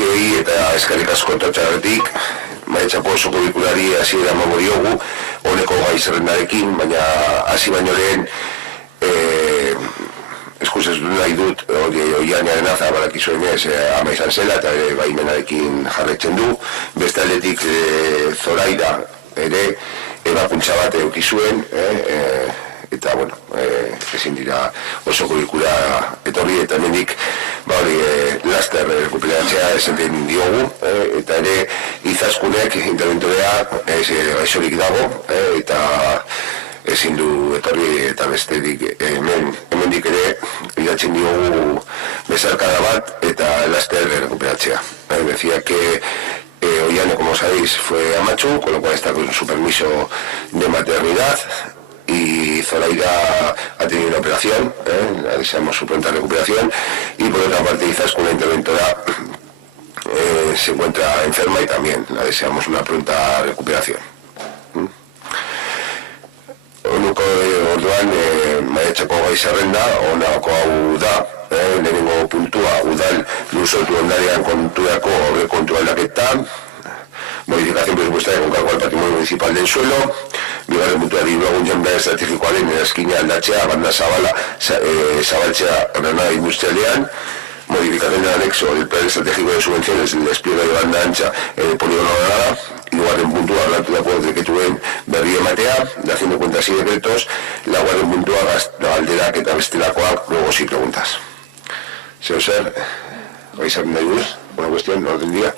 guztioi eta eskerrik asko tortxagatik. Maiatxako osoko bilkurari hasiera emango diogu, honeko gai zerrendarekin, baina hasi baino lehen eskuz ez dut nahi dut, Oianearen aza badakizuen ez, ama izan zela eta baimenarekin jarraitzen du. Beste aldetik Zoraida ere ebakuntza bat eukizuen, eta, bueno, ezin dira osoko bilkura etorri eta hemendik laster rekuperatzea esaten diogu, eta ere Izaskunek interventorea gaixorik dago, eta ezin du etorri eta besterik hemendik ere idatzen diogu bezarkada bat eta laster rekuperatzea. Decía que Oiane, como sabéis, fue a Machu, con lo cual está con su permiso de maternidad. Y Zoraida ha tenido una operación, le deseamos su pronta recuperación, y por otra parte Izaskun, la interventora, se encuentra enferma y también le deseamos una pronta recuperación. Onuko orduan, maiatzako gai zerrenda, honako hau da, lehenengo puntua, udal lurzoru ondarean konturako aurrekontu aldaketa, modificación presupuestaria con cargo al patrimonio municipal del suelo, bigarren puntua diru-laguntzen plan estrategikoaren eraskina aldatzea, banda zabaltzea Granada industrialean, modificación del anexo del plan estratégico de subvenciones del despliegue de banda ancha en el polígono Granada, hirugarren puntua hartutako dekretuen berri ematea, haciendo cuentas y decretos, laugarren puntua galderak eta bestelakoak, luego sí preguntas. Zer, gai zerrenda buruz, una cuestión, orden día.